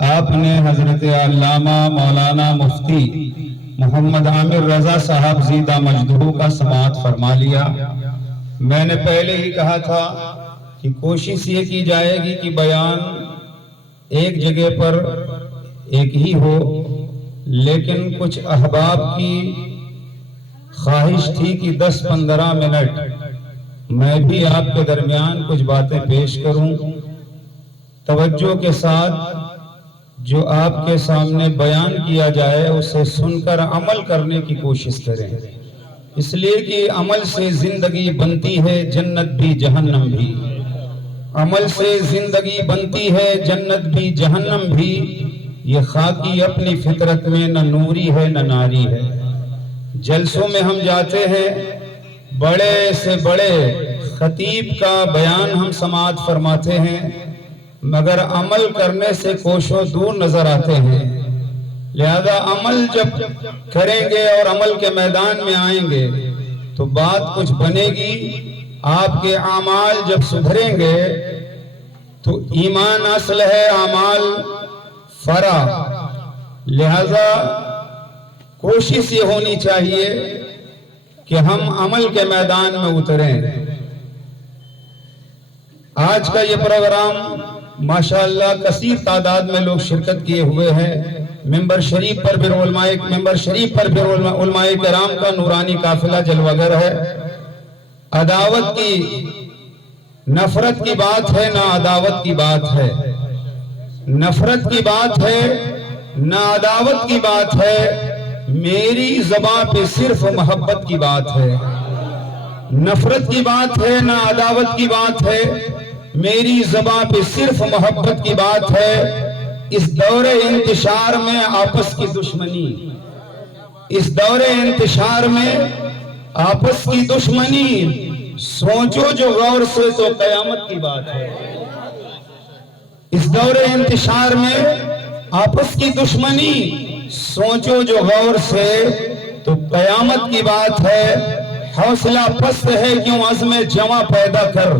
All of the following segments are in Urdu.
آپ نے حضرت علامہ مولانا مفتی محمد عامر رضا صاحب زیدہ مجدہو کا سماعت فرما لیا۔ میں نے پہلے ہی کہا تھا کہ کوشش یہ کی جائے گی کہ بیان ایک جگہ پر ایک ہی ہو، لیکن کچھ احباب کی خواہش تھی کہ 10-15 منٹ میں بھی آپ کے درمیان کچھ باتیں پیش کروں۔ توجہ کے ساتھ جو آپ کے سامنے بیان کیا جائے اسے سن کر عمل کرنے کی کوشش کریں، اس لیے کہ عمل سے زندگی بنتی ہے جنت بھی جہنم بھی، عمل سے زندگی بنتی ہے جنت بھی جہنم بھی، یہ خاکی اپنی فطرت میں نہ نوری ہے نہ ناری ہے۔ جلسوں میں ہم جاتے ہیں، بڑے سے بڑے خطیب کا بیان ہم سماعت فرماتے ہیں، مگر عمل کرنے سے کوشوں دور نظر آتے ہیں۔ لہذا عمل جب کریں گے اور عمل کے میدان میں آئیں گے تو بات کچھ بنے گی۔ آپ کے اعمال جب سدھریں گے تو ایمان اصل ہے، اعمال فرع۔ لہذا کوشش یہ ہونی چاہیے کہ ہم عمل کے میدان میں اتریں۔ آج کا یہ پروگرام ماشاءاللہ کثیر تعداد میں لوگ شرکت کیے ہوئے ہیں۔ ممبر شریف پر بھی علماء کرام کا نورانی قافلہ جلوہ گر ہے۔ عداوت کی نفرت کی بات ہے نہ عداوت کی بات ہے، نفرت کی بات ہے نہ عداوت کی بات ہے، میری زباں پہ صرف محبت کی بات ہے۔ نفرت کی بات ہے نہ عداوت کی بات ہے، میری زباں پہ صرف محبت کی بات ہے۔ اس دور انتشار میں آپس کی دشمنی، اس دور انتشار میں آپس کی دشمنی، سوچو جو غور سے تو قیامت کی بات ہے۔ اس دور انتشار میں آپس کی دشمنی، سوچو جو غور سے تو قیامت کی بات ہے۔ حوصلہ پست ہے کیوں عزم جمع پیدا کر،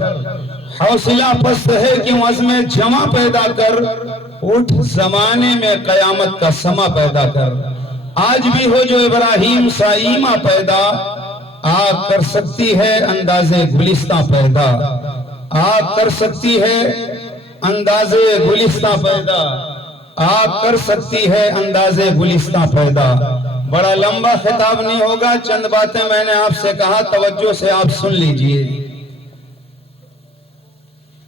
حوصلہ پست ہے کیوں عزم جمع پیدا کر، اٹھ زمانے میں قیامت کا سما پیدا کر۔ آج بھی ہو جو ابراہیم سا ایمہ پیدا، آگ کر سکتی ہے انداز گلستہ پیدا، آگ کر سکتی ہے انداز گلستہ پیدا، آگ کر سکتی ہے انداز گلستہ پیدا۔ بڑا لمبا خطاب نہیں ہوگا، چند باتیں میں نے آپ سے کہا، توجہ سے آپ سن لیجئے۔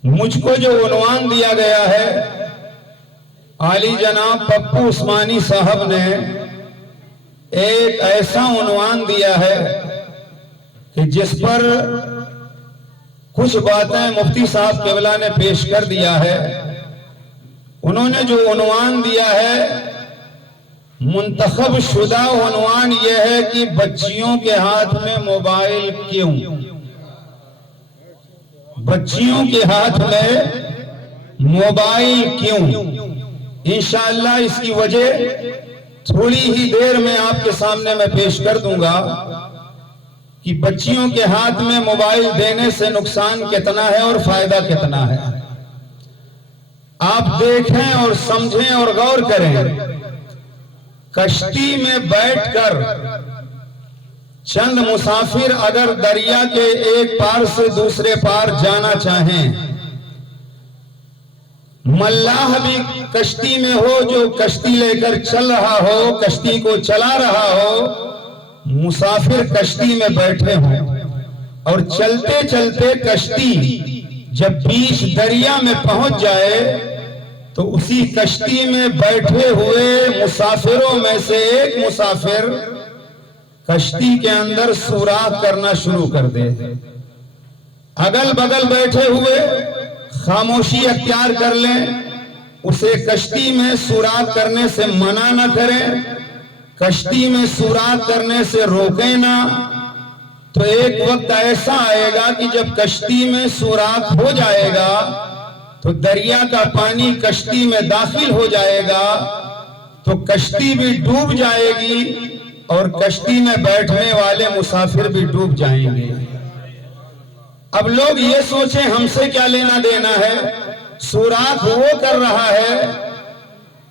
مجھ کو جو عنوان دیا گیا ہے عالی جناب پپو عثمانی صاحب نے ایک ایسا عنوان دیا ہے کہ جس پر کچھ باتیں مفتی صاحب قبلہ نے پیش کر دیا ہے۔ انہوں نے جو عنوان دیا ہے منتخب شدہ عنوان یہ ہے کہ بچیوں کے ہاتھ میں موبائل کیوں؟ بچیوں کے ہاتھ میں موبائل کیوں؟ انشاءاللہ اس کی وجہ تھوڑی ہی دیر میں آپ کے سامنے میں پیش کر دوں گا کہ بچیوں کے ہاتھ میں موبائل دینے سے نقصان کتنا ہے اور فائدہ کتنا ہے۔ آپ دیکھیں اور سمجھیں اور غور کریں۔ کشتی میں بیٹھ کر چند مسافر اگر دریا کے ایک پار سے دوسرے پار جانا چاہیں، ملاح بھی کشتی میں ہو جو کشتی لے کر چل رہا ہو، کشتی کو چلا رہا ہو، مسافر کشتی میں بیٹھے ہوں اور چلتے چلتے کشتی جب بیچ دریا میں پہنچ جائے تو اسی کشتی میں بیٹھے ہوئے مسافروں میں سے ایک مسافر کشتی کے اندر سوراخ کرنا شروع کر دے۔ اگل بگل بیٹھے ہوئے خاموشی اختیار کر لیں، اسے کشتی میں سوراخ کرنے سے منع نہ کریں، کشتی میں سوراخ کرنے سے روکیں نہ، تو ایک وقت ایسا آئے گا کہ جب کشتی میں سوراخ ہو جائے گا تو دریا کا پانی کشتی میں داخل ہو جائے گا تو کشتی بھی ڈوب جائے گی اور کشتی میں بیٹھنے والے مسافر بھی ڈوب جائیں گے۔ اب لوگ یہ سوچیں ہم سے کیا لینا دینا ہے، سوراخ وہ کر رہا ہے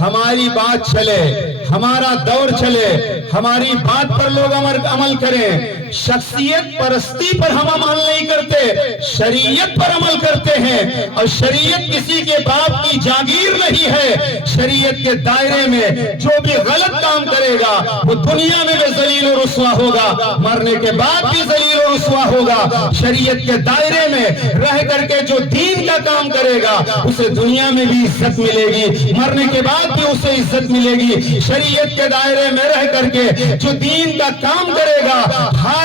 ہماری بات چلے، ہمارا دور چلے، ہماری بات پر لوگ عمل کریں۔ شخصیت پرستی پر ہم عمل نہیں کرتے، شریعت پر عمل کرتے ہیں، اور شریعت کسی کے باپ کی جاگیر نہیں ہے۔ شریعت کے دائرے میں جو بھی غلط کام کرے گا وہ دنیا میں بھی ذلیل و رسوا ہوگا، مرنے کے بعد بھی ذلیل و رسوا ہوگا۔ شریعت کے دائرے میں رہ کر کے جو دین کا کام کرے گا اسے دنیا میں بھی عزت ملے گی، مرنے کے بعد بھی اسے عزت ملے گی۔ شریعت کے دائرے میں رہ کر کے جو دین کا کام کرے گا، ہر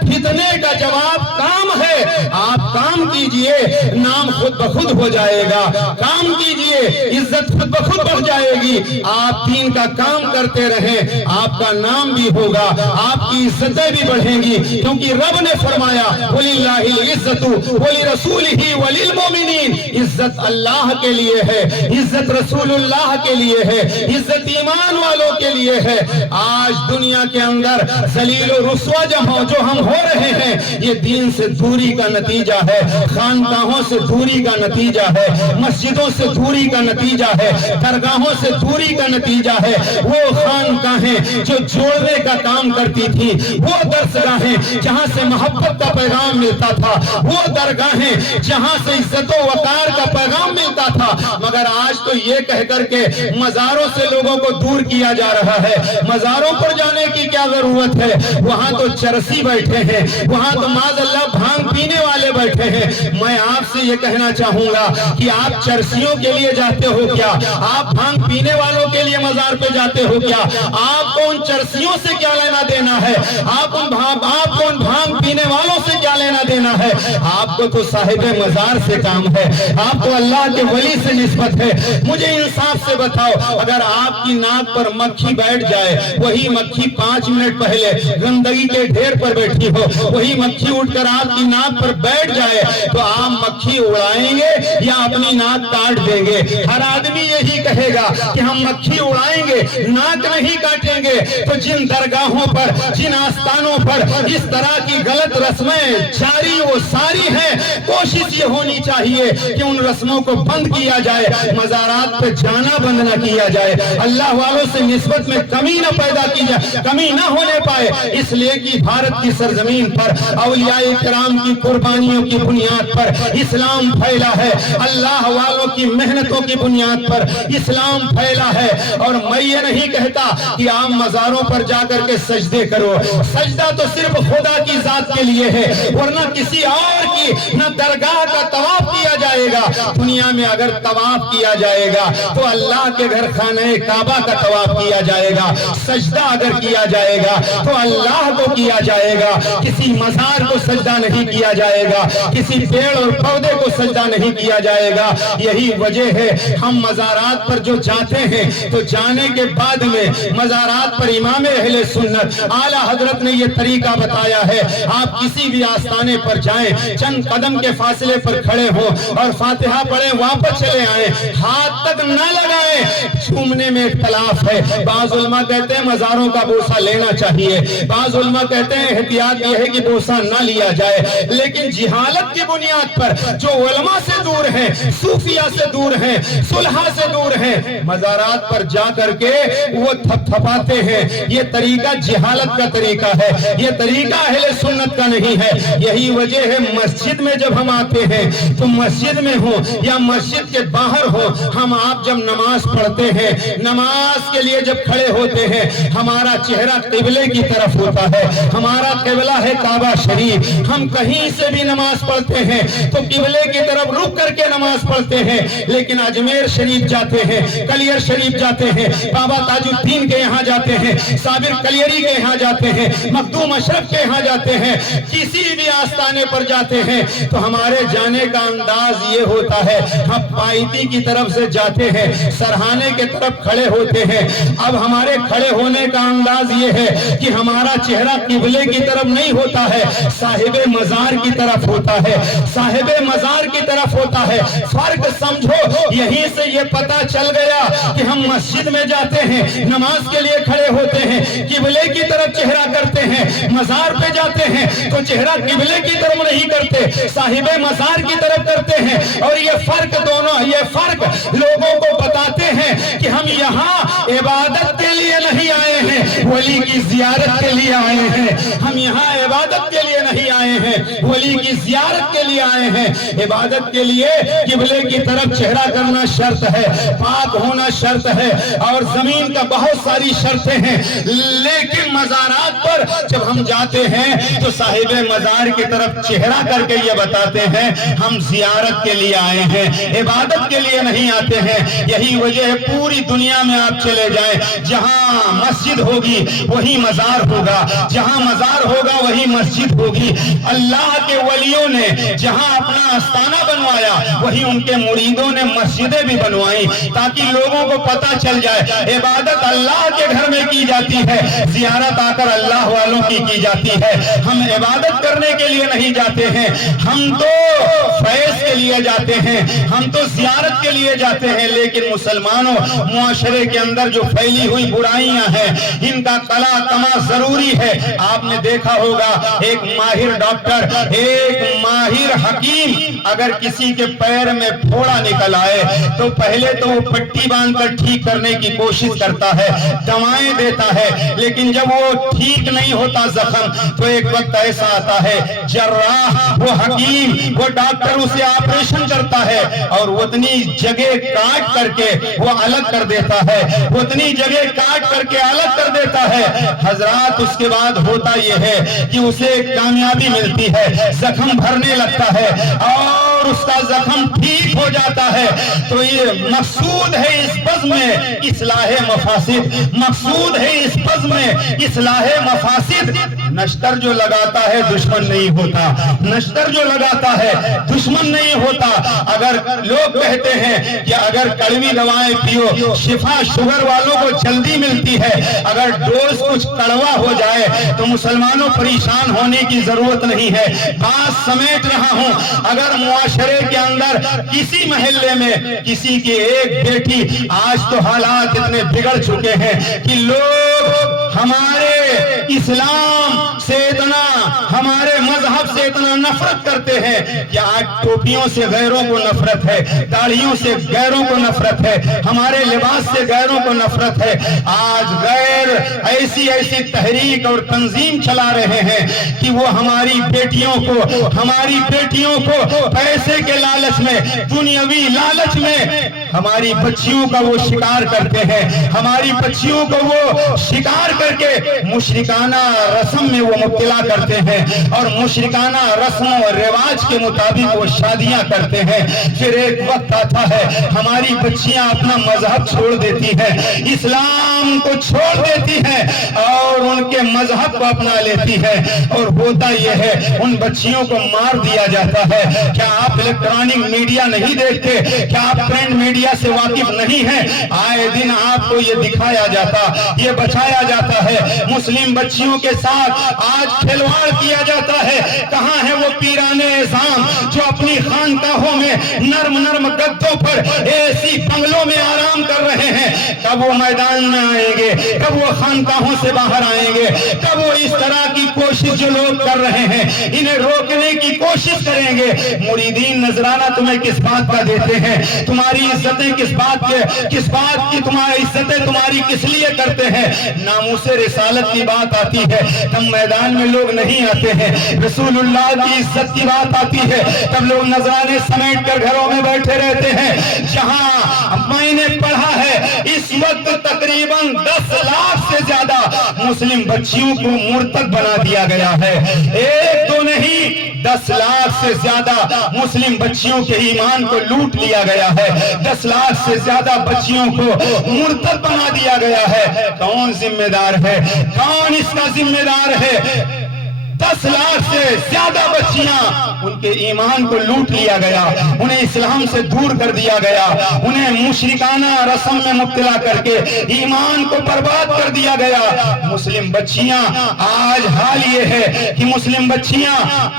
فتنے کا جواب کام ہے۔ آپ کام کیجئے، نام خود بخود ہو جائے گا، کام کیجئے، عزت خود بخود بڑھ جائے گی۔ آپ دین کا کام کرتے رہیں، آپ کا نام بھی ہوگا، آپ کی عزتیں بھی بڑھیں گی، کیونکہ رب نے فرمایا وَلِلَّهِ الْعِزَّةُ وَلِرَسُولِهِ وَلِلْمُؤْمِنِينَ۔ عزت اللہ کے لیے ہے، عزت رسول اللہ کے لیے ہے، عزت ایمان والوں کے لیے ہے۔ آج دنیا کے اندر ذلیل و رسوا جو ہم ہو رہے ہیں، یہ دین سے دوری کا نتیجہ ہے، خانقاہوں سے دوری کا نتیجہ ہے، مسجدوں سے دوری کا نتیجہ ہے، درگاہوں سے دوری کا نتیجہ ہے۔ وہ خانقاہیں جو جوڑنے کا کام کرتی تھی، وہ درسگاہیں جہاں سے محبت کا پیغام ملتا تھا، وہ درگاہیں جہاں سے عزت و وقار کا پیغام ملتا تھا، مگر آج تو یہ کہہ کر کے مزاروں سے لوگوں کو دور کیا جا رہا ہے۔ مزاروں پر جانے کی کیا ضرورت ہے؟ وہاں تو چرسی بیٹھے ہیں، وہاں تو معاذ اللہ بھانگ پینے والے بیٹھے ہیں۔ میں آپ سے یہ کہنا چاہوں گا کہ آپ چرسیوں کے لیے جاتے ہو کیا؟ آپ بھانگ پینے والوں کے لیے مزار پہ جاتے ہو کیا؟ آپ کو ان چرسیوں سے کیا لینا دینا ہے؟ آپ کو ان بھانگ پینے والوں سے کیا لینا دینا ہے؟ آپ کو تو صاحب مزار سے کام ہے، آپ کو اللہ کے ولی سے نسبت ہے۔ مجھے انصاف سے بتاؤ، اگر آپ کی ناک پر مکھی بیٹھ جائے، وہی مکھی 5 منٹ پہلے گندگی کے ڈھیر پر بیٹھی ہو، وہی مکھی اٹھ کر آپ کی ناک پر بیٹھ جائے، تو آپ مکھی اڑائیں گے یا اپنی ناک کاٹ دیں گے؟ ہر آدمی یہی کہے گا کہ ہم مکھی اڑائیں گے، ناک نہیں کاٹیں گے۔ تو جن درگاہوں پر، جن آستانوں پر اس طرح کی غلط رسمیں جاری و ساری ہیں، کوشش یہ ہونی چاہیے کہ ان رسموں کو بند کیا جائے، مزارات پہ جانا بند نہ کیا جائے، اللہ والوں سے نسبت میں کمی نہ پیدا کی جائے، کمی نہ ہونے پائے، اس لیے کہ بھارت کی سرزمین پر اولیاء کرام کی قربانیوں کی بنیاد پر اسلام پھیلا ہے، اللہ والوں کی محنتوں کی بنیاد پر اسلام پھیلا ہے۔ اور میں یہ نہیں کہتا کہ آپ مزاروں پر جا کر کے سجدے کرو، سجدہ تو صرف خدا کی ذات کے لیے ہے، ورنہ کسی اور کی نہ درگاہ کا طواف کیا جائے گا۔ دنیا میں اگر طواف کیا جائے گا تو اللہ کے گھر خانہ کعبہ کا طواف کیا جائے گا، سجدہ اگر کیا جائے گا تو اللہ کو کیا جائے گا، کسی مزار کو سجدہ نہیں کیا جائے گا، کسی پیڑ اور پودے کو سجدہ نہیں کیا جائے گا۔ یہی وجہ ہے ہم مزارات پر جو جاتے ہیں تو جانے کے بعد میں مزارات پر امام اہل سنت اعلیٰ حضرت نے یہ طریقہ بتایا ہے، آپ کسی بھی آستانے پر جائیں، چند قدم کے فاصلے پر کھڑے ہوں اور فاتحہ پڑھیں، واپس چلے آئیں، ہاتھ تک نہ لگائیں۔ چھومنے میں اختلاف ہے، بعض علماء کہتے ہیں مزاروں کا بوسہ لینا چاہیے، بعض علماء کہتے ہیں احتیاط یہ ہے کہ بوسہ نہ لیا جائے، لیکن جہالت کی بنیاد پر جو علماء سے دور ہیں، صوفیہ سے دور ہیں، صلحاء سے دور ہیں، مزارات پر جا کر کے وہ تھپ تھپاتے ہیں، یہ طریقہ جہالت کا طریقہ ہے، یہ طریقہ اہل سنت کا نہیں ہے۔ یہی وجہ ہے مسجد میں جب ہم آتے ہیں تو مسجد میں ہوں یا مسجد کے باہر ہوں، ہم آپ جب نماز پڑھتے ہیں، نماز کے لیے جب کھڑے ہوتے ہیں، ہمارا چہرہ قبلے کی طرف ہوتا ہے، ہمارا قبلہ ہے کعبہ شریف، ہم کہیں سے بھی نماز پڑھتے ہیں تو قبلے کی طرف رک کر کے نماز پڑھتے ہیں۔ لیکن اجمیر شریف جاتے ہیں، کلیر شریف جاتے ہیں، بابا تاج الدین کے یہاں جاتے ہیں، صابر کلیری کے یہاں جاتے ہیں، مخدوم اشرف کے یہاں جاتے ہیں، کسی بھی آستانے پر جاتے ہیں تو ہمارے جانے کا انداز یہ ہوتا ہے، ہم پائیتی کی طرف سے جاتے ہیں، سرہانے کے طرف کھڑے ہوتے ہیں۔ اب ہمارے کھڑے ہونے کا انداز یہ ہے کہ ہمارا چہرہ قبلے کی طرف نہیں ہوتا ہے، صاحب مزار کی طرف ہوتا ہے، صاحب مزار کی طرف ہوتا ہے۔ فرق سمجھو، یہیں سے یہ پتا چل گیا کہ ہم مسجد میں جاتے ہیں، نماز کے لیے کھڑے ہوتے ہیں، قبلے کی طرف چہرہ کرتے ہیں، مزار پہ جاتے ہیں تو چہرہ قبلے کی طرف نہیں کرتے، صاحب مزار کی طرف کرتے ہیں۔ اور یہ فرق دونوں، یہ فرق لوگوں کو بتاتے ہیں کہ ہم یہاں عبادت کے لیے نہیں آئے ہیں، ولی کی زیارت کے لیے آئے ہیں۔ ہم یہاں عبادت کے لیے نہیں آئے ہیں، ولی کی زیارت کے لیے آئے ہیں۔ عبادت کے لیے قبلے کی طرف چہرہ کرنا شرط ہے، پاک ہونا شرط ہے، اور زمین کا بہت ساری شرطیں ہیں، لیکن مزارات پر جب ہم جاتے ہیں تو صاحب مزار کی طرف چہرہ کر کے یہ بتاتے ہیں ہم زیارت کے لیے آئے ہیں، عبادت کے لیے نہیں آتے ہیں۔ یہی وجہ ہے پوری دنیا میں آپ چلے جائیں، جہاں مسجد ہوگی وہی مزار ہوگا، جہاں مزار ہوگا وہی مسجد ہوگی۔ اللہ کے ولیوں نے جہاں اپنا آستانہ بنوایا وہی ان کے مریدوں نے مسجدیں بھی بنوائیں، تاکہ لوگوں کو پتہ چل جائے عبادت اللہ کے گھر میں کی جاتی ہے، زیارت آ کر اللہ والوں کی جاتی ہے۔ ہم عبادت کرنے کے لیے نہیں جاتے ہیں، ہم تو فیض کے لیے جاتے ہیں، ہم تو زیارت کے لیے جاتے ہیں۔ لیکن مسلمانوں، معاشرے کے اندر جو پھیلی ہوئی برائیاں ہیں ان کا قلع کما ضروری ہے۔ آپ نے دیکھا ہوگا ایک ماہر ڈاکٹر، ایک ماہر حکیم اگر کسی کے پیر میں پھوڑا نکل آئے تو پہلے تو وہ پٹی باندھ کر ٹھیک کرنے کی کوشش کرتا ہے، دوائیں دیتا ہے، لیکن جب وہ ٹھیک نہیں ہوتا زخم تو ایک وقت ایسا آتا ہے جراح، وہ حکیم، وہ ڈاکٹر اسے آپریشن کرتا ہے اور اتنی جگہ کاٹ کر کے وہ الگ کر دیتا ہے، اتنی جگہ کاٹ کر کے الگ کر دیتا ہے۔ حضرات اس کے بعد ہوتا یہ ہے کہ اسے کامیابی ملتی ہے، زخم بھرنے لگتا ہے اور اس کا زخم ٹھیک ہو جاتا ہے۔ تو یہ مقصود ہے اس بزم میں اصلاح مفاسد، مقصود ہے اس بزم میں اصلاح مفاسد۔ نشتر جو لگاتا ہے دشمن نہیں ہوتا، نشتر جو لگاتا ہے دشمن نہیں ہوتا۔ اگر لوگ کہتے ہیں کہ اگر کڑوی دوائیں پیو شفا شوگر والوں کو جلدی ملتی ہے، اگر ڈوز کچھ کڑوا ہو جائے تو مسلمانوں پریشان ہونے کی ضرورت نہیں ہے۔ بات سمیٹ رہا ہوں، اگر معاشرے کے اندر کسی محلے میں کسی کی ایک بیٹی، آج تو حالات اتنے بگڑ چکے ہیں کہ لوگ ہمارے اسلام سے اتنا، ہمارے مذہب سے اتنا نفرت کرتے ہیں کہ آج ٹوپیوں سے غیروں کو نفرت ہے، داڑھیوں سے غیروں کو نفرت ہے، ہمارے لباس سے غیروں کو نفرت ہے۔ آج غیر ایسی تحریک اور تنظیم چلا رہے ہیں کہ وہ ہماری بیٹیوں کو پیسے کے لالچ میں، دنیاوی لالچ میں ہماری بچیوں کا وہ شکار کرتے ہیں، ہماری بچیوں کو وہ شکار کر کے مشرکانہ رسم میں وہ مبتلا کرتے ہیں اور مشرکانہ رسم و رواج کے مطابق وہ شادیاں کرتے ہیں۔ پھر ایک وقت آتا ہے ہماری بچیاں اپنا مذہب چھوڑ دیتی ہیں، اسلام کو چھوڑ دیتی ہیں اور ان کے مذہب کو اپنا لیتی ہے، اور ہوتا یہ ہے ان بچیوں کو مار دیا جاتا ہے۔ کیا آپ الیکٹرانک میڈیا نہیں دیکھتے؟ کیا آپ پرنٹ میڈیا سے واقف نہیں ہیں؟ آئے دن آپ کو یہ دکھایا جاتا، یہ بچایا جاتا ہے، مسلم بچیوں کے ساتھ آج کھلواڑ کیا جاتا ہے۔ کہاں ہے وہ پیرانے اعظام جو اپنی خانقاہوں میں نرم گدوں پر ایسی بنگلوں میں آرام کر رہے ہیں؟ کب وہ میدان میں آئیں گے؟ کب وہ خانقاہوں سے باہر آئیں گے؟ کب وہ اس طرح کی کوشش جو لوگ کر رہے ہیں انہیں روکنے کی کوشش کریں گے؟ مریدین نذرانہ تمہیں کس بات کا دیتے ہیں؟ تمہاری عزتیں کس بات کی تمہاری عزتیں تمہاری کس لیے کرتے ہیں؟ ناموس رسالت کی بات آتی ہے تب میدان میں لوگ نہیں آتے ہیں، رسول اللہ کی عزت کی بات آتی ہے تب لوگ نذرانے سمیٹ کر گھروں میں بیٹھے رہتے ہیں۔ جہاں میں نے پڑھا ہے اس وقت تقریباً 10 لاکھ سے زیادہ مسلم بچیوں کو مرتد بنا دیا گیا ہے۔ ایک تو نہیں، 10 لاکھ سے زیادہ مسلم بچیوں کے ایمان کو لوٹ لیا گیا ہے، 10 لاکھ سے زیادہ بچیوں کو مرتد بنا دیا گیا ہے۔ کون ذمہ دار ہے؟ کون اس کا ذمہ دار ہے؟ 10 لاکھ سے زیادہ بچیاں ان کے ایمان کو لوٹ لیا گیا، انہیں اسلام سے دور کر دیا گیا، انہیں مشرکانہ رسم میں مبتلا کر کے ایمان کو برباد کر دیا گیا۔ مسلم بچیاں آج حال یہ ہے کہ مسلم بچیاں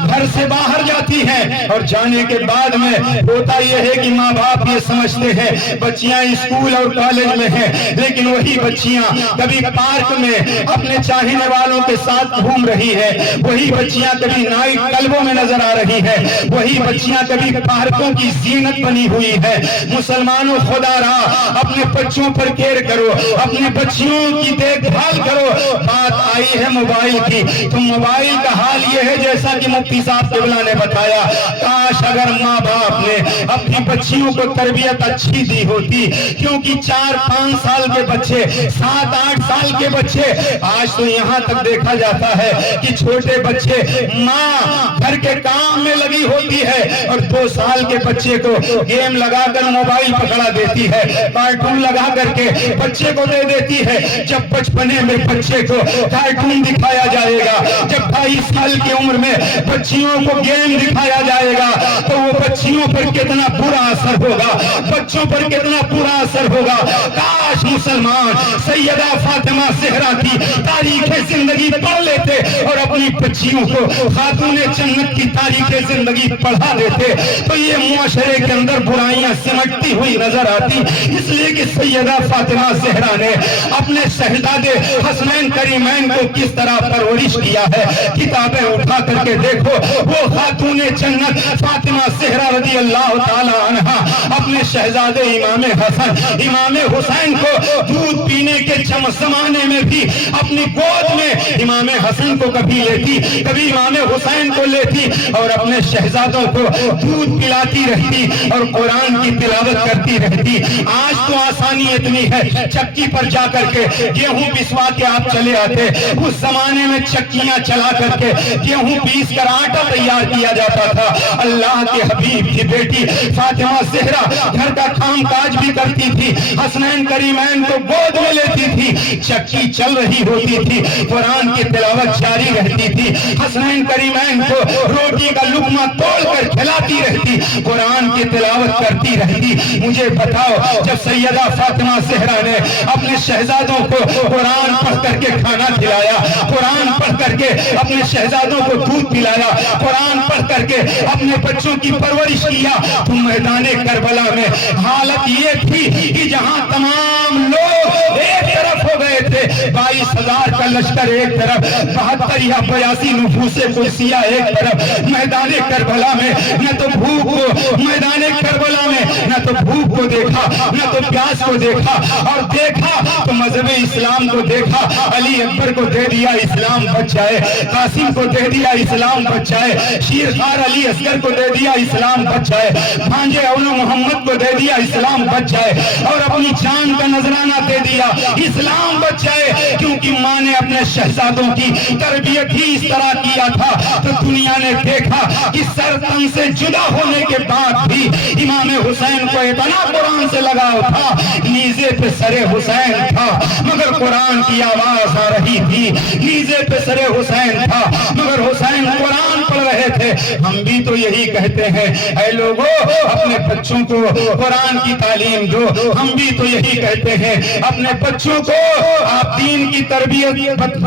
گھر سے باہر جاتی ہیں اور جانے کے بعد میں ہوتا یہ ہے کہ ماں باپ یہ سمجھتے ہیں بچیاں اسکول اور کالج میں ہیں، لیکن وہی بچیاں کبھی پارک میں اپنے چاہنے والوں کے ساتھ گھوم رہی ہے، وہی بچیاں کبھی نائٹ کلبوں میں نظر آ رہی ہے، وہی بچیاں کبھی پارکوں کی زینت بنی ہوئی ہے۔ مسلمانوں خدا را اپنے بچوں پر کیئر کرو، اپنے بچیوں کی دیکھ بھال کرو۔ بات آئی ہے موبائل کی، تو موبائل کا حال یہ ہے جیسا کہ مفتی صاحب قبلہ نے بتایا، کاش اگر ماں باپ نے اپنی بچیوں کو تربیت اچھی دی ہوتی، کیونکہ 4-5 سال کے بچے، 7-8 سال کے بچے، آج تو یہاں تک دیکھا جاتا ہے کہ چھوٹے بچے ماں گھر کے کام میں لگی ہوتی ہے اور 2 سال کے بچے کو گیم لگا کر موبائل پکڑا دیتی ہے، کارٹون لگا کر کے بچے کو دے دیتی ہے۔ جب بچپنے میں بچے کو کارٹون دکھایا جائے گا، جب 22 سال کی عمر میں بچیوں کو گیم دکھایا جائے گا، تو وہ بچیوں پر کتنا برا اثر ہوگا، بچوں پر کتنا برا اثر ہوگا۔ کاش مسلمان سیدہ فاطمہ زہرا کی تاریخ زندگی پڑھ لیتے اور اپنی بچیوں کو خاتون جنت کی تاریخ زندگی پڑھا دیتے، تو یہ معاشرے کے اندر برائیاں سمٹتی ہوئی نظر آتی۔ اس لیے کہ سیدہ فاطمہ زہرا نے اپنے شہزادے حسنین کریمین کو کس طرح پرورش کیا ہے، کتابیں اٹھا کر کے دیکھو۔ وہ خاتون جنت فاطمہ زہرا رضی اللہ تعالی عنہا اپنے شہزادے امام حسن امام حسین کو دودھ پینے کے زمانے میں بھی اپنی گود میں امام حسن کو کبھی لیتی، کبھی امام حسین کو لیتی اور اپنے شہزادوں کو دودھ پلاتی رہتی اور قرآن کی تلاوت کرتی رہتی۔ آج تو آسانی اتنی ہے، چکی پر جا کر کے گیہوں پسوا کے آپ چلے آتے، اس زمانے میں چکیاں چلا کر کے گیہوں پیس کر آٹا تیار کیا جاتا تھا۔ اللہ کے حبیب کی بیٹی فاطمہ زہرا گھر کا کام کاج بھی کرتی تھی، حسنین کریمین کو گود میں لیتی تھی، چکی چل رہی ہوتی تھی، قرآن کی تلاوت جاری رہتی تھی، حسنین کریمین کو روٹی کا لقمہ توڑ کر کھلاتی رہتی، قرآن کی تلاوت کرتی رہتی۔ مجھے بتاؤ جب سیدہ فاطمہ زہرا نے اپنے شہزادوں کو قرآن پڑھ کر کے کھانا کھلایا، قرآن پڑھ کر کے اپنے شہزادوں کو دودھ پلایا، قرآن پڑھ کر کے اپنے بچوں کی پرورش کیا، تو میدان کربلا میں حالت یہ تھی کہ جہاں تمام لوگ ایک طرف ہو گئے تھے، 22,000 کا لشکر ایک طرف، 72 یا 82 نفوس قدسیہ ایک طرف، میدان کربلا میں نہ تو بھوک کو، میدان کربلا میں نہ تو بھوک کو دیکھا، نہ تو پیاس کو دیکھا، اور دیکھا تو مذہب اسلام کو دیکھا۔ علی اکبر کو دے دیا اسلام بچ جائے، قاسم کو دے دیا اسلام بچ جائے، شیرخوار علی اصغر کو دے دیا اسلام بچ جائے، بھانجے اولو محمد کو دے دیا اسلام بچ جائے، اور اپنی جان کا نذرانہ دے دیا اسلام بچ جائے، کیونکہ ماں نے اپنے شہزادوں کی تربیت ہی اس طرح کیا تھا۔ تو دنیا نے دیکھا کہ سر تن سے جدا ہونے کے بعد بھی امام حسین کو اتنا قرآن سے لگاؤ تھا، نیزے پہ سر حسین تھا مگر قرآن کی آواز آ رہی تھی، نیزے پہ سر حسین تھا مگر حسین قرآن پڑھ رہے تھے۔ ہم بھی تو یہی کہتے ہیں، اے لوگو اپنے بچوں کو قرآن کی تعلیم دو۔ ہم بھی تو یہی کہتے ہیں، اپنے بچوں کو آپ دین کی تربیت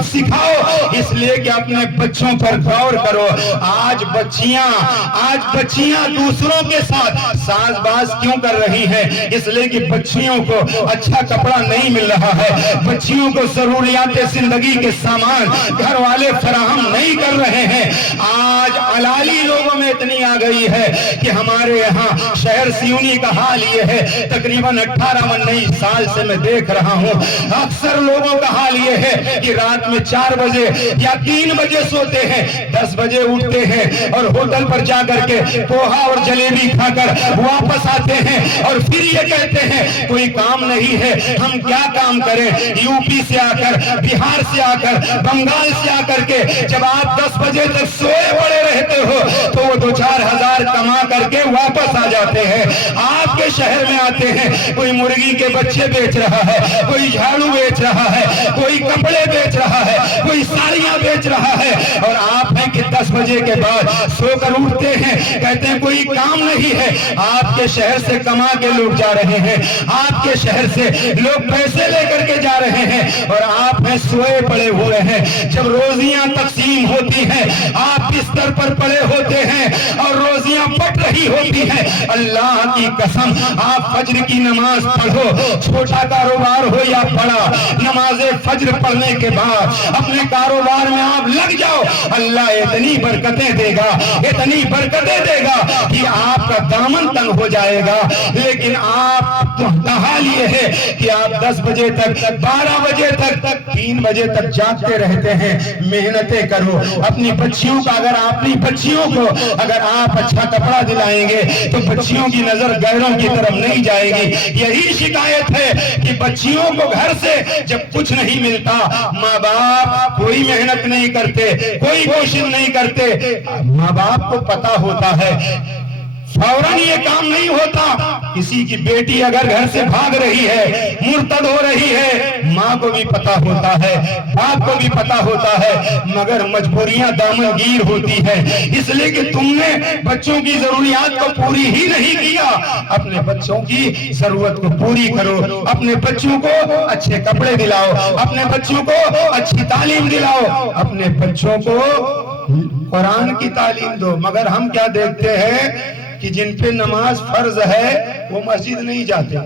سکھاؤ، اس لیے کہ اپنے بچوں پر غور کرو۔ آج بچیاں دوسروں کے ساتھ ساز باز کیوں کر رہی ہیں؟ اس لیے کہ بچیوں کو اچھا کپڑا نہیں مل رہا ہے، بچیوں کو ضروریات زندگی کے سامان گھر والے فراہم نہیں کر رہے ہیں۔ آج علالی لوگوں میں اتنی آ گئی ہے کہ ہمارے یہاں شہر سیونی کا حال یہ ہے، تقریباً 18-19 سال سے میں دیکھ رہا ہوں، اکثر لوگوں کا حال یہ ہے کہ رات میں 4 بجے یا 3 بجے سوتے ہیں، 10 بجے اٹھتے ہیں اور ہوٹل پر جا کر کے پوہا اور جلیبی کھا کر واپس آتے ہیں، اور پھر یہ کہتے ہیں کوئی کام نہیں ہے، ہم کیا کام کریں؟ یو پی سے آ کر، بہار سے آ کر، بنگال سے آ کر کے جب آپ 10 بجے تک سوئے پڑے رہتے ہو تو وہ 2-4 ہزار کما کر کے واپس آ جاتے ہیں۔ آپ کے شہر میں آتے ہیں، کوئی مرغی کے بچے بیچ رہا ہے، کوئی جھاڑو بیچ رہا ہے، کوئی کپڑے بیچ رہا ہے، کوئی ساڑیاں بیچ رہا ہے، اور آپ ہیں بجے کے بعد سو کر اٹھتے ہیں, کہتے ہیں کوئی کام نہیں ہے. آپ کے شہر سے کما کے لوگ جا رہے ہیں, آپ کے شہر سے لوگ پیسے لے کر کے جا رہے ہیں, اور آپ ہیں سوئے پڑے ہوئے ہیں. جب روزیاں تقسیم ہوتی ہیں آپ بستر پر پڑے ہوتے ہیں اور روزیاں پٹ رہی ہوتی ہیں. اللہ کی قسم آپ فجر کی نماز پڑھو, چھوٹا کاروبار ہو یا بڑا, نماز فجر پڑھنے کے بعد اپنے کاروبار میں آپ لگ جاؤ, اللہ اتنی برکتیں دے گا, اتنی برکتیں دے گا کہ آپ کا دامن تنگ ہو جائے گا. لیکن آپ کا حال یہ ہے کہ آپ 10 بجے تک, 12 بجے تک, 3 بجے تک جاگتے رہتے ہیں. محنتیں کرو اپنی بچیوں کا, اگر آپ اپنی بچیوں کو اگر آپ اچھا کپڑا دلائیں گے تو بچیوں کی نظر غیروں کی طرف نہیں جائے گی. یہی شکایت ہے کہ بچیوں کو گھر سے جب کچھ نہیں ملتا, ماں باپ کوئی محنت نہیں کرتے, کوئی کوشش نہیں کرتے. ماں باپ کو پتا ہوتا ہے فوراً یہ کام نہیں ہوتا. کسی کی بیٹی اگر گھر سے بھاگ رہی ہے, مرتد ہو رہی ہے, ماں کو بھی پتا ہوتا ہے, باپ کو بھی پتا ہوتا ہے, مگر مجبوریاں دامن گیر ہوتی ہیں. اس لیے کہ تم نے بچوں کی ضروریات کو پوری ہی نہیں کیا. اپنے بچوں کی ضرورت کو پوری کرو, اپنے بچوں کو اچھے کپڑے دلاؤ, اپنے بچوں کو اچھی تعلیم دلاؤ, اپنے بچوں کو قرآن کی تعلیم دو. مگر ہم کیا دیکھتے ہیں کہ جن پہ نماز فرض ہے وہ مسجد نہیں جاتے,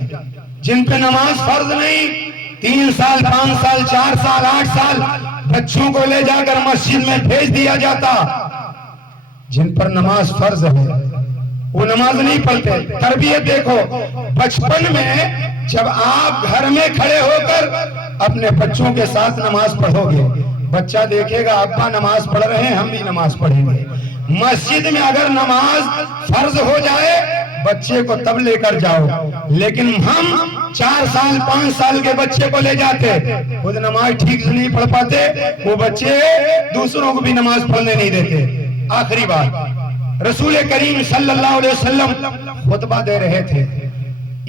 جن پہ نماز فرض نہیں 3 سال 5 سال 4 سال 8 سال بچوں کو لے جا کر مسجد میں بھیج دیا جاتا. جن پر نماز فرض ہے وہ نماز نہیں پڑھتے. تربیت دیکھو, بچپن میں جب آپ گھر میں کھڑے ہو کر اپنے بچوں کے ساتھ نماز پڑھو گے, بچہ دیکھے گا ابا نماز پڑھ رہے ہیں, ہم بھی نماز پڑھیں گے. مسجد میں اگر نماز فرض ہو جائے بچے کو تب لے کر جاؤ, لیکن ہم 4 سال 5 سال کے بچے کو لے جاتے, خود نماز ٹھیک سے نہیں پڑھ پاتے, وہ بچے دوسروں کو بھی نماز پڑھنے نہیں دیتے. آخری بات, رسول کریم صلی اللہ علیہ وسلم خطبہ دے رہے تھے.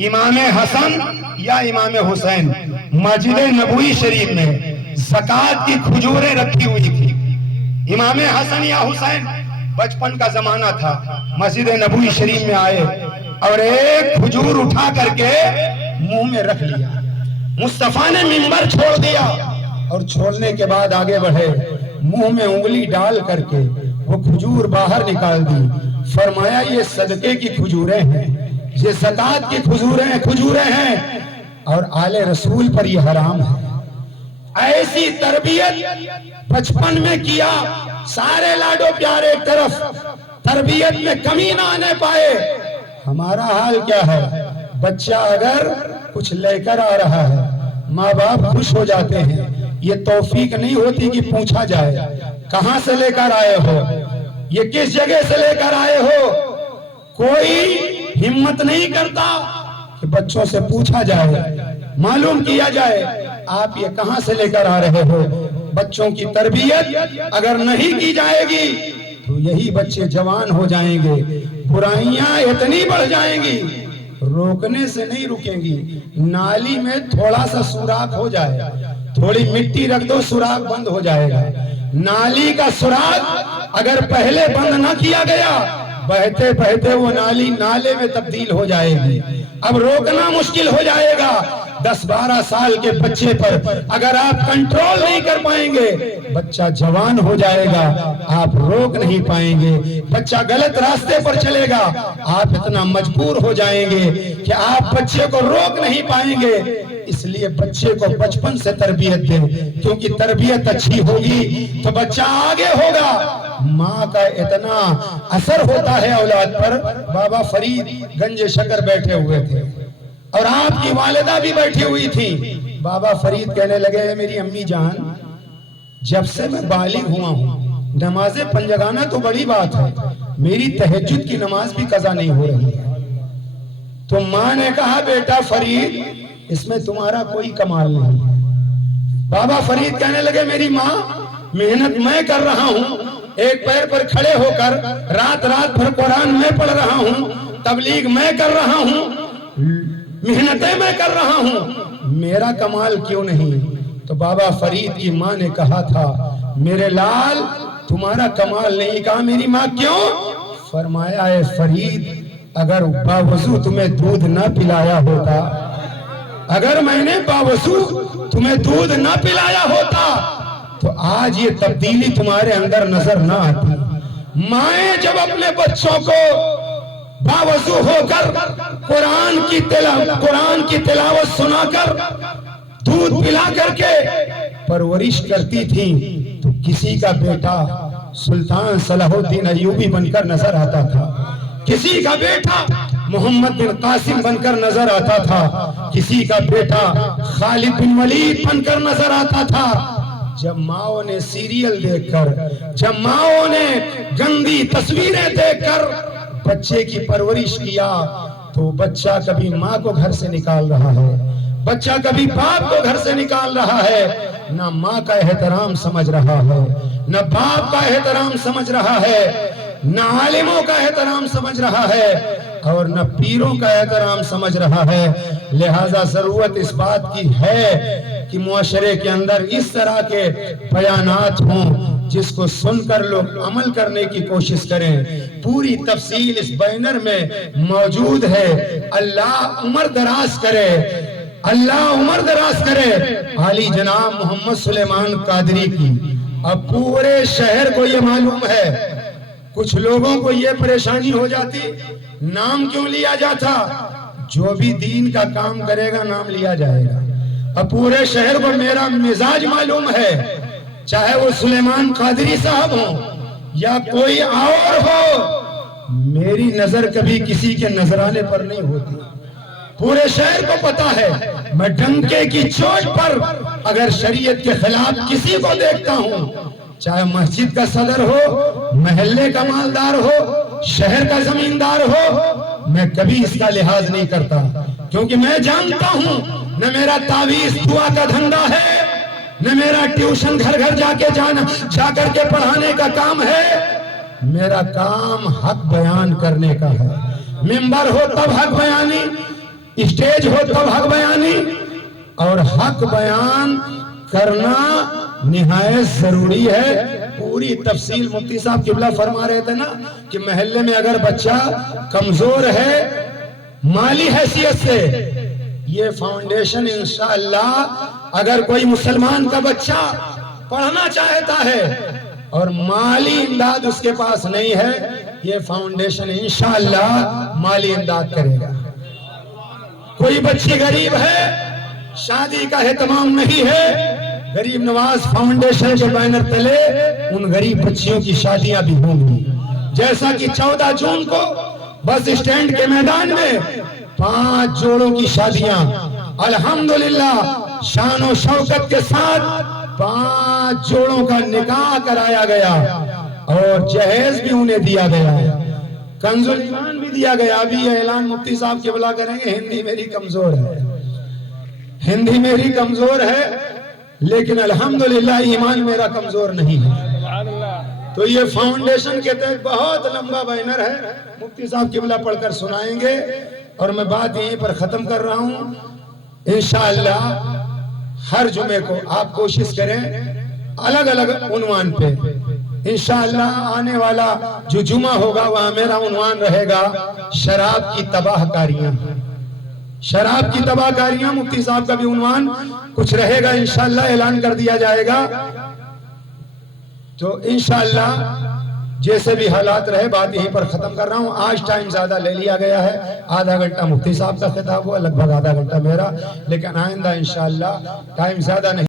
امام حسن یا امام حسین مسجد نبوی شریف میں زکوٰۃ کی کھجوریں رکھی ہوئی تھی. امام حسن یا حسین, بچپن کا زمانہ تھا, مسجد نبوی شریف میں آئے اور ایک کھجور اٹھا کر کے منہ میں رکھ لیا. مصطفیٰ نے منبر چھوڑ دیا اور چھوڑنے کے بعد آگے بڑھے, منہ میں انگلی ڈال کر کے وہ کھجور باہر نکال دی. فرمایا یہ صدقے کی کھجوریں ہیں, یہ زکوٰۃ کی کھجوریں ہیں, اور آل رسول پر یہ حرام ہے. ایسی تربیت بچپن میں کیا, سارے لاڈو پیار ایک طرف, تربیت میں کمی نہ آنے پائے. ہمارا حال کیا ہے, بچہ اگر کچھ لے کر آ رہا ہے ماں باپ خوش ہو جاتے ہیں. یہ توفیق نہیں ہوتی کہ پوچھا جائے کہاں سے لے کر آئے ہو, یہ کس جگہ سے لے کر آئے ہو. کوئی ہمت نہیں کرتا کہ بچوں سے پوچھا جائے, معلوم کیا جائے آپ یہ کہاں سے لے کر آ رہے ہو. بچوں کی تربیت اگر نہیں کی جائے گی تو یہی بچے جوان ہو جائیں گے, برائیاں اتنی بڑھ جائیں گی, روکنے سے نہیں رکیں گی. نالی میں تھوڑا سا سوراخ ہو جائے, تھوڑی مٹی رکھ دو, سوراخ بند ہو جائے گا. نالی کا سوراخ اگر پہلے بند نہ کیا گیا, بہتے بہتے وہ نالی نالے میں تبدیل ہو جائے گی. اب روکنا مشکل ہو جائے گا. 10-12 سال کے بچے پر اگر آپ کنٹرول نہیں کر پائیں گے, بچہ جوان ہو جائے گا, آپ روک نہیں پائیں گے. بچہ غلط راستے پر چلے گا, آپ اتنا مجبور ہو جائیں گے کہ آپ بچے کو روک نہیں پائیں گے. اس لیے بچے کو بچپن سے تربیت دیں, کیونکہ تربیت اچھی ہوگی تو بچہ آگے ہوگا. ماں کا اتنا اثر ہوتا ہے اولاد پر. بابا فرید گنج شکر بیٹھے ہوئے تھے اور آپ کی والدہ بھی بیٹھی ہوئی تھی. بابا فرید کہنے لگے, میری امی جان, جب سے میں بالغ ہوا ہوں نماز پنجگانہ تو بڑی بات ہے, میری تہجد کی نماز بھی قضا نہیں ہو رہی ہے. تو ماں نے کہا, بیٹا فرید اس میں تمہارا کوئی کمال نہیں. بابا فرید کہنے لگے, میری ماں, محنت میں کر رہا ہوں, ایک پیر پر کھڑے ہو کر رات بھر قرآن میں پڑھ رہا ہوں, تبلیغ میں کر رہا ہوں, محنتیں میں کر رہا ہوں, میرا کمال کیوں نہیں. تو بابا فرید کی ماں نے کہا تھا, میرے لال تمہارا کمال نہیں. کہا میری ماں کیوں؟ فرمایا اے فرید اگر باوضو تمہیں دودھ نہ پلایا ہوتا، اگر میں نے باوضو تمہیں دودھ نہ پلایا ہوتا تو آج یہ تبدیلی تمہارے اندر نظر نہ آتی. مائیں جب اپنے بچوں کو باوضو ہو کر قرآن کی تلاوت سنا کر دودھ پلا کر کے پرورش کرتی تھی تو کسی کا بیٹا سلطان صلاح الدین ایوبی بن کر نظر آتا تھا، کسی کا بیٹا محمد بن قاسم بن کر نظر آتا تھا، کسی کا بیٹا خالد بن ولید بن کر نظر آتا تھا. جب ماؤں نے سیریل دیکھ کر، جب ماؤں نے گندی تصویریں دیکھ کر بچے کی پرورش کیا تو بچہ کبھی ماں کو گھر سے نکال رہا ہے، بچہ کبھی باپ کو گھر سے نکال رہا ہے. نہ ماں کا احترام سمجھ رہا ہے، نہ باپ کا احترام سمجھ رہا ہے، نہ عالموں کا احترام سمجھ رہا ہے اور نہ پیروں کا احترام سمجھ رہا ہے. لہذا ضرورت اس بات کی ہے کہ معاشرے کے اندر اس طرح کے بیانات ہوں جس کو سن کر لوگ عمل کرنے کی کوشش کریں. پوری تفصیل اس بینر میں موجود ہے. اللہ عمر دراز کرے، اللہ عمر دراز کرے. عالی جناب محمد سلیمان قادری کی اب پورے شہر کو یہ معلوم ہے. کچھ لوگوں کو یہ پریشانی ہو جاتی نام کیوں لیا جاتا؟ جو بھی دین کا کام کرے گا نام لیا جائے گا. اب پورے شہر کو میرا مزاج معلوم ہے، چاہے وہ سلیمان قادری صاحب ہو یا کوئی اور ہو، میری نظر کبھی کسی کے نظرانے پر نہیں ہوتی. پورے شہر کو پتا ہے میں ڈنکے کی چوٹ پر اگر شریعت کے خلاف کسی کو دیکھتا ہوں، چاہے مسجد کا صدر ہو، محلے کا مالدار ہو، شہر کا زمیندار ہو، میں کبھی اس کا لحاظ نہیں کرتا. کیونکہ میں جانتا ہوں نہ میرا تعویذ دعا کا دھندا ہے، نہ میرا ٹیوشن گھر گھر جا کر کے پڑھانے کا کام ہے. میرا کام حق بیان کرنے کا ہے. ممبر ہو تب حق بیانی، اسٹیج ہو تب حق بیانی، اور حق بیان کرنا نہایت ضروری ہے. پوری تفصیل مفتی صاحب قبلہ فرما رہے تھے نا کہ محلے میں اگر بچہ کمزور ہے مالی حیثیت سے، یہ فاؤنڈیشن انشاءاللہ اگر کوئی مسلمان کا بچہ پڑھنا چاہتا ہے اور مالی امداد اس کے پاس نہیں ہے، یہ فاؤنڈیشن انشاءاللہ مالی امداد کرے گا. کوئی بچی غریب ہے، شادی کا اہتمام نہیں ہے، غریب نواز فاؤنڈیشن کے بینر تلے ان غریب بچیوں کی شادیاں بھی ہوں گی. جیسا کہ 14 جون کو بس اسٹینڈ کے میدان میں 5 جوڑوں کی شادیاں الحمدللہ شان و شوکت کے ساتھ 5 جوڑوں کا نکاح کرایا گیا اور جہیز بھی انہیں دیا گیا، کنز الایمان بھی دیا گیا. ابھی یہ اعلان مفتی صاحب کے بلا کریں گے. ہندی میری کمزور ہے، ہندی میری کمزور ہے، لیکن الحمدللہ ایمان میرا کمزور نہیں ہے. تو یہ فاؤنڈیشن کے تحت بہت لمبا بینر ہے، مفتی صاحب قبلہ پڑھ کر سنائیں گے اور میں بات یہیں پر ختم کر رہا ہوں. انشاءاللہ ہر جمعے کو آپ کوشش کریں الگ الگ عنوان پہ. انشاءاللہ آنے والا جو جمعہ ہوگا وہاں میرا عنوان رہے گا شراب کی تباہ کاریاں. شراب کی تباہ کاریاں مفتی صاحب کا بھی عنوان کچھ رہے گا، انشاءاللہ اعلان کر دیا جائے گا. تو انشاءاللہ جیسے بھی حالات رہے بات یہیں پر ختم کر رہا ہوں. آج ٹائم زیادہ لے لیا گیا ہے، آدھا گھنٹہ مفتی صاحب کا خطاب ہوا، لگ بھگ آدھا گھنٹہ میرا، لیکن آئندہ انشاءاللہ ٹائم زیادہ نہیں.